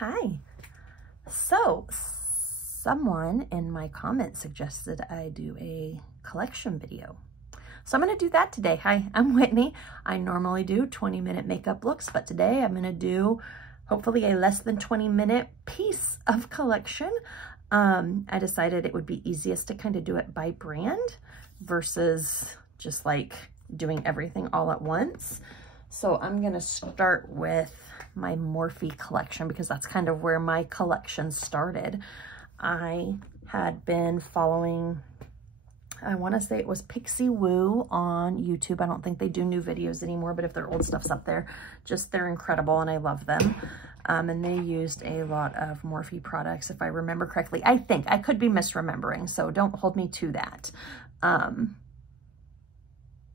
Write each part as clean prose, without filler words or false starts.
Hi. So someone in my comments suggested I do a collection video. So I'm going to do that today. Hi, I'm Whitney. I normally do 20-minute makeup looks, but today I'm going to do hopefully a less than 20-minute piece of collection. I decided it would be easiest to kind of do it by brand versus just like doing everything all at once. So I'm going to start with my Morphe collection because that's kind of where my collection started. I had been following, I want to say it was Pixie Woo on YouTube. I don't think they do new videos anymore, but if their old stuff's up there, just they're incredible and I love them. And they used a lot of Morphe products, if I remember correctly. I think I could be misremembering, so don't hold me to that.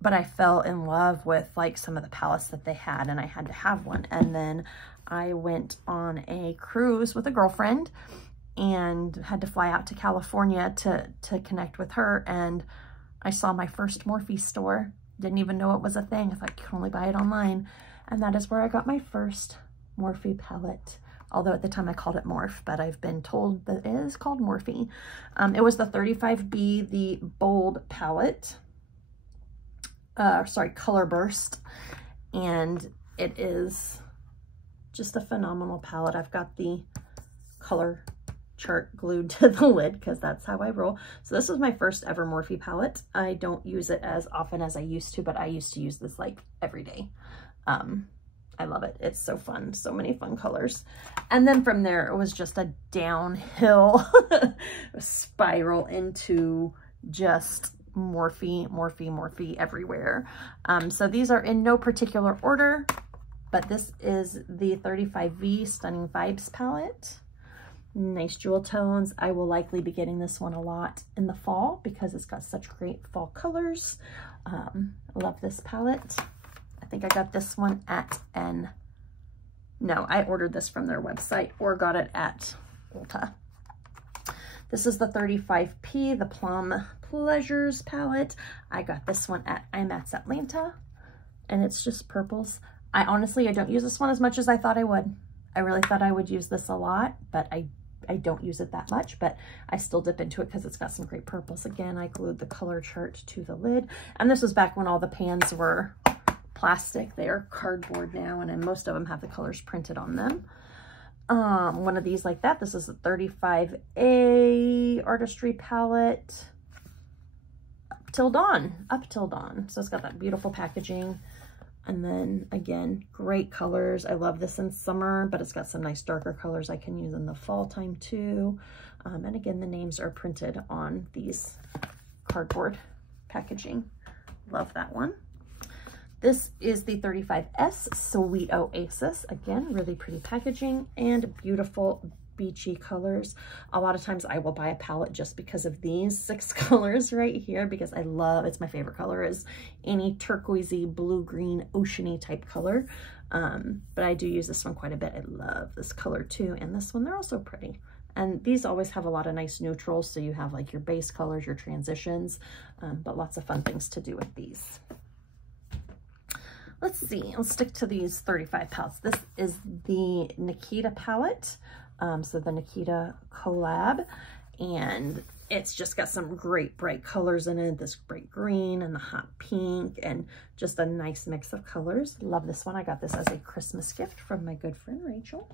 But I fell in love with like some of the palettes that they had, and I had to have one. And then I went on a cruise with a girlfriend and had to fly out to California to connect with her. And I saw my first Morphe store. Didn't even know it was a thing. I thought you can only buy it online. And that is where I got my first Morphe palette. Although at the time I called it Morphe, but I've been told that it is called Morphe. It was the 35B, the Bold palette. Color Burst, and it is just a phenomenal palette. I've got the color chart glued to the lid because that's how I roll. So this was my first ever Morphe palette. I don't use it as often as I used to, but I used to use this like every day. I love it. It's so fun. So many fun colors. And then from there, it was just a downhill spiral into just Morphe everywhere. So these are in no particular order, but this is the 35V Stunning Vibes palette. Nice jewel tones. I will likely be getting this one a lot in the fall because it's got such great fall colors. I love this palette. I think I got this one at I ordered this from their website or got it at Ulta. This is the 35P, the Plum Pleasures palette. I got this one at IMATS Atlanta, and it's just purples. I don't use this one as much as I thought I would. I really thought I would use this a lot, but I don't use it that much, but I still dip into it because it's got some great purples. Again, I glued the color chart to the lid, and this was back when all the pans were plastic. They are cardboard now, and most of them have the colors printed on them. One of these like that. This is the 35A Artistry palette. Up Till Dawn. So it's got that beautiful packaging. And then again, great colors. I love this in summer, but it's got some nice darker colors I can use in the fall time too. And again, the names are printed on these cardboard packaging. Love that one. This is the 35S Sweet Oasis. Again, really pretty packaging and beautiful beachy colors. A lot of times I will buy a palette just because of these 6 colors right here because it's my favorite color is any turquoisey, blue, green, oceany type color. But I do use this one quite a bit. I love this color too. And this one, they're also pretty. And these always have a lot of nice neutrals. So you have like your base colors, your transitions, but lots of fun things to do with these. Let's see, let's stick to these 35 palettes. This is the Nikita palette, so the Nikita collab, and it's just got some great bright colors in it, this bright green and the hot pink, and just a nice mix of colors. Love this one. I got this as a Christmas gift from my good friend Rachel.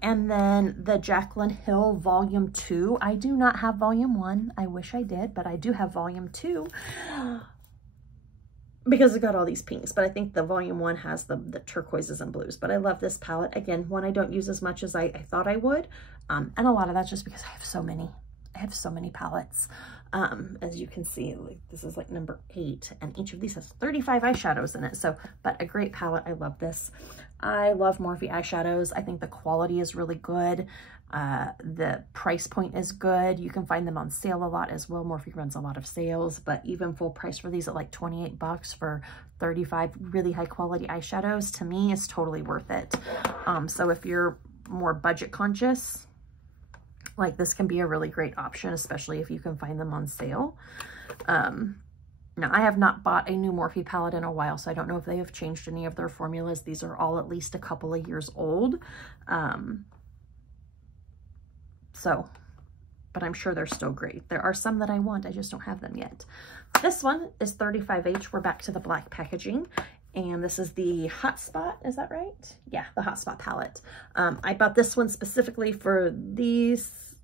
And then the Jaclyn Hill Volume 2. I do not have Volume 1. I wish I did, but I do have Volume 2. Because it's got all these pinks, but I think the Volume 1 has the turquoises and blues. But I love this palette. Again, one I don't use as much as I thought I would. And a lot of that's just because I have so many. I have so many palettes. As you can see, like this is like number 8, and each of these has 35 eyeshadows in it. So, but a great palette. I love this. I love Morphe eyeshadows. I think the quality is really good. The price point is good. You can find them on sale a lot as well. Morphe runs a lot of sales, but even full price for these at like 28 bucks for 35 really high quality eyeshadows, to me is totally worth it. So if you're more budget conscious, like this can be a really great option, especially if you can find them on sale. Now, I have not bought a new Morphe palette in a while, so I don't know if they have changed any of their formulas. These are all at least a couple of years old. But I'm sure they're still great. There are some that I want, I just don't have them yet. This one is 35H. We're back to the black packaging. And this is the Hotspot, is that right? Yeah, the Hotspot palette. I bought this one specifically for these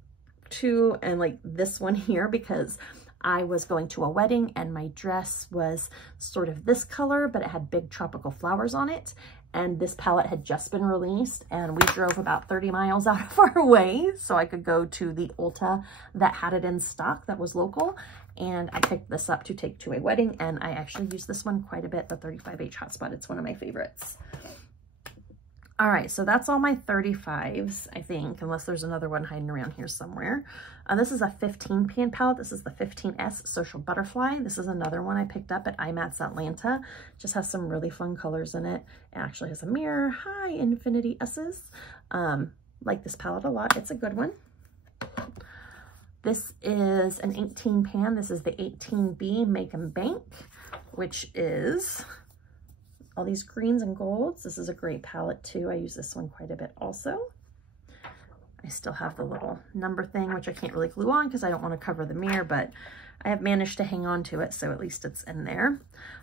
two and like this one here because I was going to a wedding and my dress was sort of this color, but it had big tropical flowers on it. And this palette had just been released and we drove about 30 miles out of our way so I could go to the Ulta that had it in stock that was local. And I picked this up to take to a wedding and I actually use this one quite a bit, the 35H Hotspot. It's one of my favorites. All right, so that's all my 35s, I think, unless there's another one hiding around here somewhere. This is a 15 pan palette. This is the 15S Social Butterfly. This is another one I picked up at IMATS Atlanta. Just has some really fun colors in it. It actually has a mirror. Hi, Infinity S's. Like this palette a lot. It's a good one. This is an 18 pan. This is the 18B Make 'em Bank, which is all these greens and golds. This is a great palette too. I use this one quite a bit also. I still have the little number thing, which I can't really glue on because I don't want to cover the mirror, but I have managed to hang on to it, so at least it's in there.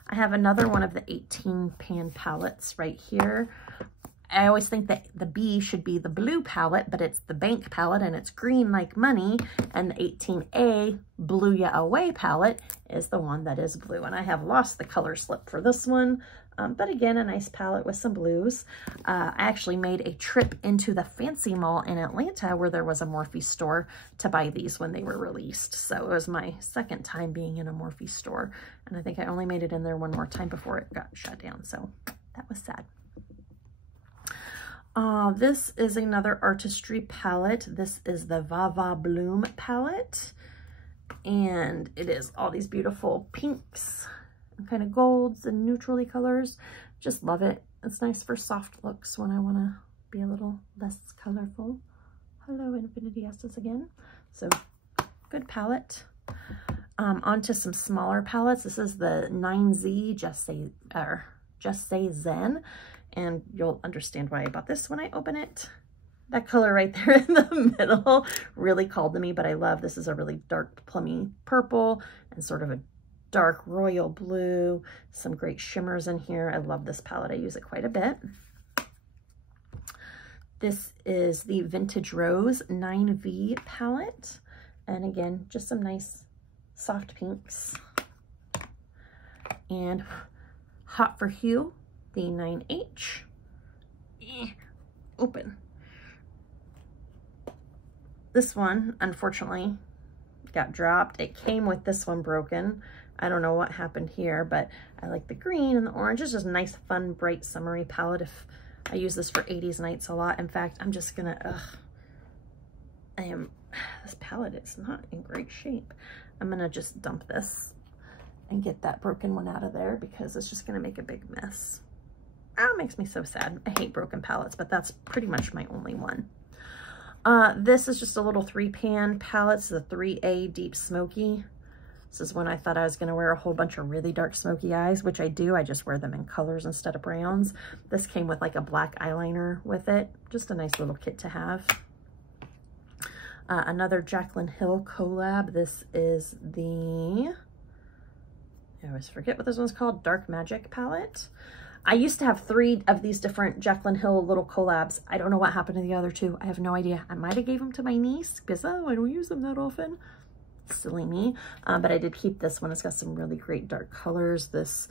I have another one of the 18 pan palettes right here. I always think that the B should be the blue palette, but it's the bank palette and it's green like money. And the 18A Blew Ya Away palette is the one that is blue. And I have lost the color slip for this one. But again, a nice palette with some blues. I actually made a trip into the Fancy Mall in Atlanta where there was a Morphe store to buy these when they were released. So it was my second time being in a Morphe store. And I think I only made it in there one more time before it got shut down. So that was sad. This is another artistry palette. This is the Vava Bloom palette. And it is all these beautiful pinks and kind of golds and neutrally colors. Just love it. It's nice for soft looks when I want to be a little less colorful. Hello, Infinity S's again. So good palette. Onto some smaller palettes. This is the 9Z Just Say Zen. And you'll understand why I bought this when I open it. That color right there in the middle really called to me, but I love this is a really dark plummy purple and sort of a dark royal blue. Some great shimmers in here. I love this palette. I use it quite a bit. This is the Vintage Rose 9V palette. And again, just some nice soft pinks. And Hot for Hue, the 9H. Open. This one, unfortunately, got dropped. It came with this one broken. I don't know what happened here, but I like the green and the orange. It's just a nice, fun, bright, summery palette. If I use this for 80s nights a lot. In fact, I'm just gonna, this palette is not in great shape. I'm gonna just dump this and get that broken one out of there because it's just gonna make a big mess. Ah, it makes me so sad. I hate broken palettes, but that's pretty much my only one. This is just a little 3-pan palette. It's the 3A Deep Smoky. This is when I thought I was going to wear a whole bunch of really dark smoky eyes, which I do. I just wear them in colors instead of browns. This came with like a black eyeliner with it. Just a nice little kit to have. Another Jaclyn Hill collab. This is the, I always forget what this one's called, Dark Magic palette. I used to have 3 of these different Jaclyn Hill little collabs. I don't know what happened to the other 2. I have no idea. I might have gave them to my niece because, oh, I don't use them that often. Silly me. But I did keep this one. It's got some really great dark colors. This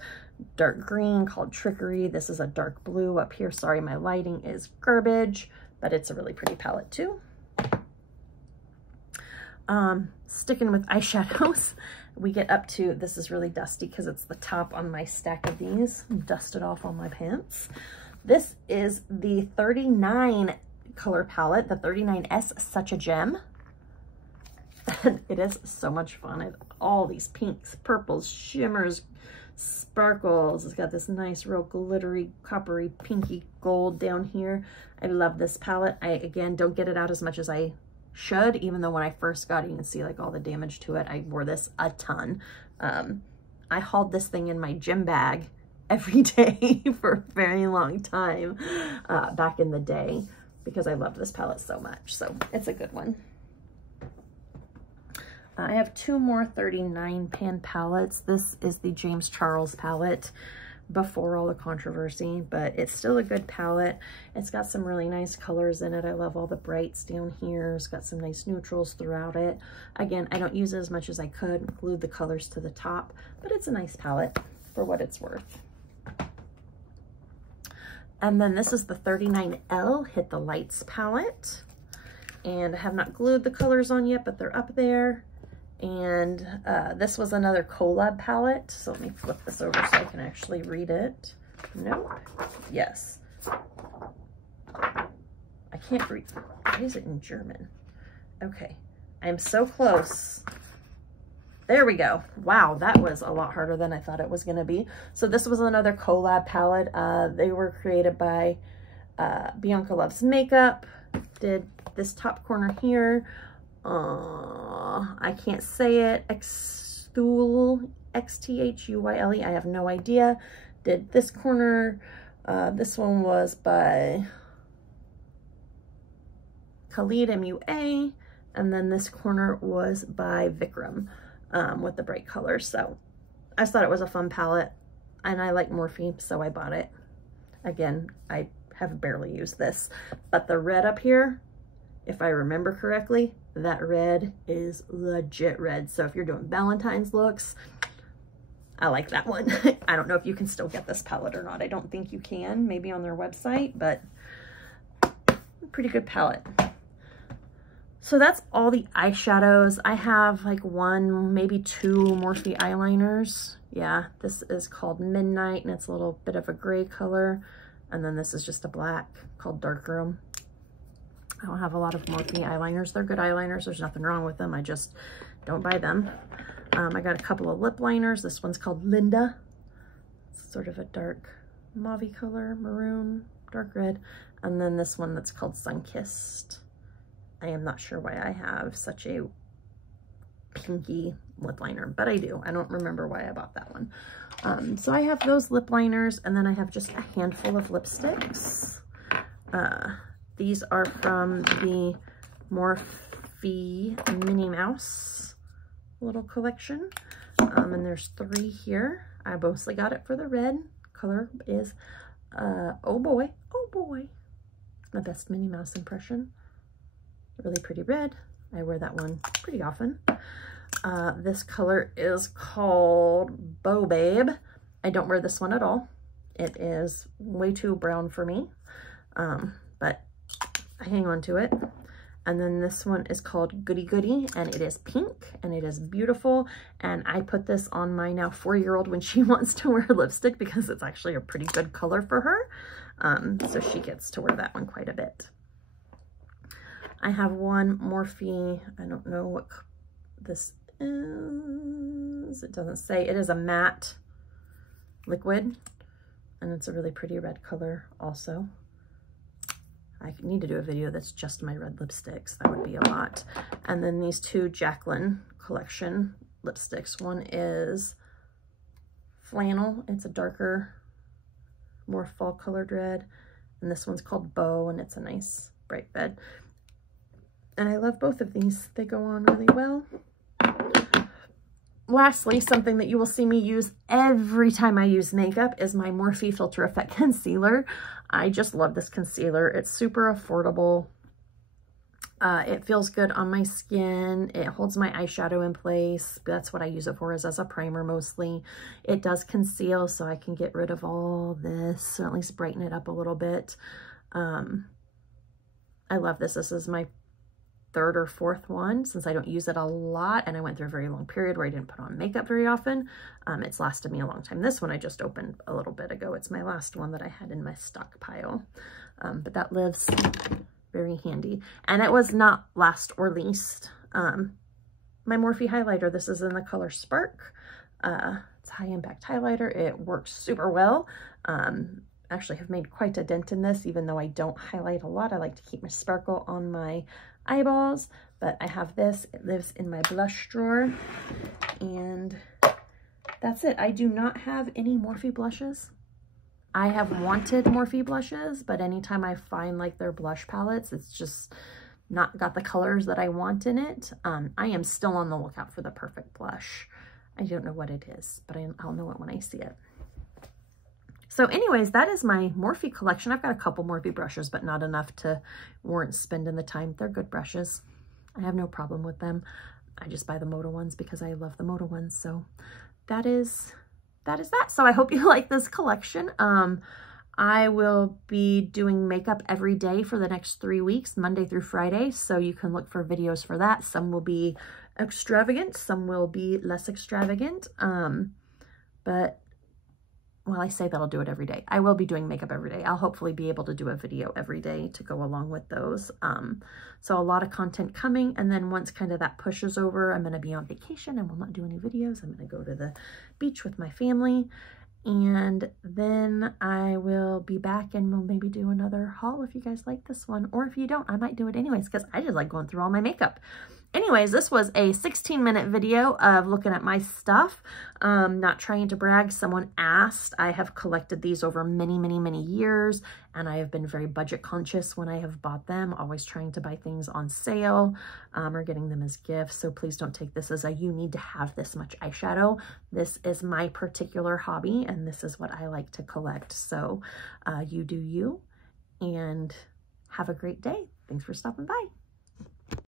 dark green called Trickery. This is a dark blue up here. Sorry, my lighting is garbage, but it's a really pretty palette too. Sticking with eyeshadows, we get up to, this is really dusty because it's the top on my stack of these, dusted off on my pants. This is the 39 color palette, the 39S Such a Gem. It is so much fun. It's all these pinks, purples, shimmers, sparkles. It's got this nice, real glittery, coppery, pinky gold down here. I love this palette. I, again, don't get it out as much as I should, even though when I first got it, you can see like all the damage to it. I wore this a ton. I I hauled this thing in my gym bag every day for a very long time back in the day because I loved this palette so much. So it's a good one. I have two more 39 pan palettes. This is the James Charles palette before all the controversy, but it's still a good palette. It's got some really nice colors in it. I love all the brights down here. It's got some nice neutrals throughout it. Again, I don't use it as much as I could, glued the colors to the top, but it's a nice palette for what it's worth. And then this is the 39L Hit the Lights palette. And I have not glued the colors on yet, but they're up there. And this was another collab palette. So let me flip this over so I can actually read it. Nope. Yes. I can't read. Why is it in German? Okay. I'm so close. There we go. Wow, that was a lot harder than I thought it was going to be. So this was another collab palette. They were created by Bianca Loves Makeup. Did this top corner here. I can't say it. Xthuyle, Xthuyle. I have no idea. Did this corner. This one was by Khalid MUA. And then this corner was by Vikram with the bright colors. So I just thought it was a fun palette. And I like Morphe, so I bought it. Again, I have barely used this. But the red up here, if I remember correctly, that red is legit red. So if you're doing Valentine's looks, I like that one. I don't know if you can still get this palette or not. I don't think you can, maybe on their website, but pretty good palette. So that's all the eyeshadows. I have like one, maybe two Morphe eyeliners. Yeah, this is called Midnight and it's a little bit of a gray color. And then this is just a black called Dark Room. I don't have a lot of Morphe eyeliners. They're good eyeliners. There's nothing wrong with them. I just don't buy them. I got a couple of lip liners. This one's called Linda. It's sort of a dark mauve color, maroon, dark red. And then this one that's called Sunkissed. I am not sure why I have such a pinky lip liner, but I do. I don't remember why I bought that one. So I have those lip liners, and then I have just a handful of lipsticks. These are from the Morphe Minnie Mouse little collection. And there's 3 here. I mostly got it for the red. Color is, oh boy, oh boy. It's my best Minnie Mouse impression. Really pretty red. I wear that one pretty often. This color is called Beau Babe. I don't wear this one at all. It is way too brown for me, but I hang on to it. And then this one is called Goody Goody, and it is pink, and it is beautiful. And I put this on my now 4-year-old when she wants to wear lipstick because it's actually a pretty good color for her. So she gets to wear that one quite a bit. I have one Morphe, I don't know what this is, it doesn't say. It is a matte liquid, and it's a really pretty red color also. I need to do a video that's just my red lipsticks. That would be a lot. And then these 2 Jacqueline Collection lipsticks. One is Flannel. It's a darker, more fall colored red. And this one's called Beau, and it's a nice bright red. And I love both of these. They go on really well. Lastly, something that you will see me use every time I use makeup is my Morphe Filter Effect Concealer. I just love this concealer. It's super affordable. It feels good on my skin. It holds my eyeshadow in place. That's what I use it for, is as a primer mostly. It does conceal, so I can get rid of all this, or at least brighten it up a little bit. I love this. This is my 3rd or 4th one, since I don't use it a lot, and I went through a very long period where I didn't put on makeup very often. It's lasted me a long time. This one I just opened a little bit ago. It's my last one that I had in my stockpile, but that lives very handy. And it was not last or least, my Morphe highlighter. This is in the color Spark. It's a high impact highlighter. It works super well. Actually have made quite a dent in this, even though I don't highlight a lot. I like to keep my sparkle on my eyeballs, but I have this. It lives in my blush drawer, and that's it. I do not have any Morphe blushes. I have wanted Morphe blushes, but anytime I find like their blush palettes, it's just not got the colors that I want in it. I am still on the lookout for the perfect blush. I don't know what it is, but I'll know it when I see it. So anyways, that is my Morphe collection. I've got a couple Morphe brushes, but not enough to warrant spending the time. They're good brushes. I have no problem with them. I just buy the Moda ones because I love the Moda ones. So that is that. So I hope you like this collection. I will be doing makeup every day for the next 3 weeks, Monday through Friday. So you can look for videos for that. Some will be extravagant, some will be less extravagant. But well, I say that I'll do it every day. I will be doing makeup every day. I'll hopefully be able to do a video every day to go along with those. So a lot of content coming. And then once kind of that pushes over, I'm going to be on vacation and will not do any videos. I'm going to go to the beach with my family. And then I will be back and we'll maybe do another haul if you guys like this one. Or if you don't, I might do it anyways because I just like going through all my makeup. Anyways, this was a 16-minute video of looking at my stuff. Not trying to brag. Someone asked. I have collected these over many, many, many years, and I have been very budget conscious when I have bought them, always trying to buy things on sale or getting them as gifts. So please don't take this as a you need to have this much eyeshadow. This is my particular hobby, and this is what I like to collect. So you do you, and have a great day. Thanks for stopping by.